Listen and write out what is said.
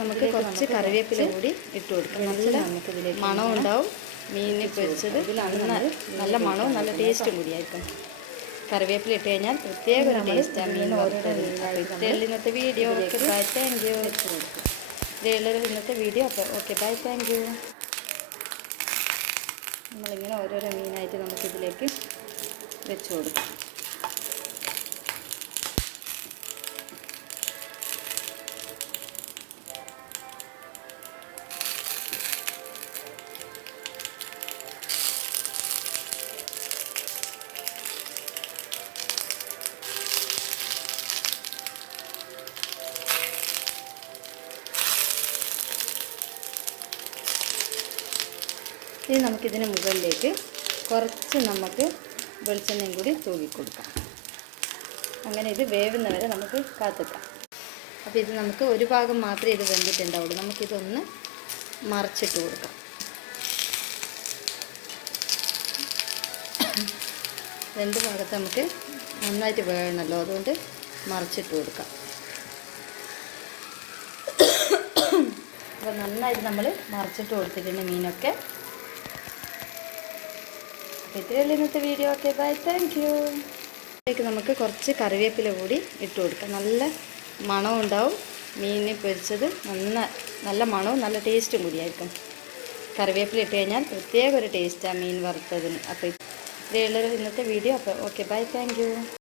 നമുക്ക് കുറച്ച് കറിവേപ്പില കൂടി ഇട്ട് കൊടുക്കാം. നല്ല മണവും ഉണ്ടാവും. മീൻ പൊരിച്ചത് നല്ല മണവും നല്ല ടേസ്റ്റും കൂടിയായിരിക്കും. കറിവേപ്പില ഇട്ട് കഴിഞ്ഞാൽ പ്രത്യേക ഒരു ടേസ്റ്റാണ് മീൻ വറുത്തത്. അപ്പോൾ ഇന്നത്തെ video. Okay bye, thank you. ഇത്രയുള്ളൊരു ഇന്നത്തെ വീഡിയോ. അപ്പോൾ ഓക്കെ ബൈ, താങ്ക് യു. നമ്മളിങ്ങനെ ഓരോരോ മീനായിട്ട് നമുക്കിതിലേക്ക് വെച്ച് കൊടുക്കാം. ഇനി നമുക്കിതിന് മുകളിലേക്ക് കുറച്ച് നമുക്ക് വെളിച്ചെണ്ണയും കൂടി തൂക്കി കൊടുക്കാം. അങ്ങനെ ഇത് വേവുന്നവരെ നമുക്ക് കാത്തിക്കാം. അപ്പോൾ ഇത് നമുക്ക് ഒരു ഭാഗം മാത്രമേ ഇത് വെന്തിട്ടുണ്ടാവുള്ളൂ. നമുക്കിതൊന്ന് മറിച്ചിട്ട് കൊടുക്കാം. രണ്ട് ഭാഗത്ത് നമുക്ക് നന്നായിട്ട് വേണമല്ലോ, അതുകൊണ്ട് മറിച്ചിട്ട് കൊടുക്കാം. അപ്പോൾ നന്നായിട്ട് നമ്മൾ മറിച്ചിട്ട് കൊടുത്തിട്ടുണ്ട് മീനൊക്കെ. അപ്പോൾ ഇത്രയല്ലേ ഇന്നത്തെ video. Okay bye, thank U. ഇതിലേക്ക് നമുക്ക് കുറച്ച് കറിവേപ്പില കൂടി ഇട്ട് കൊടുക്കാം. നല്ല മണവും ഉണ്ടാവും. മീൻ പൊരിച്ചത് നല്ല മണവും നല്ല ടേസ്റ്റും കൂടിയായിരിക്കും. കറിവേപ്പില ഇട്ട് കഴിഞ്ഞാൽ പ്രത്യേക ഒരു ടേസ്റ്റാണ് മീൻ വറുത്തതിന്. അപ്പോൾ ഇത്രയുള്ളൊരു ഇന്നത്തെ വീഡിയോ. അപ്പോൾ ഓക്കെ ബൈ, താങ്ക് യു.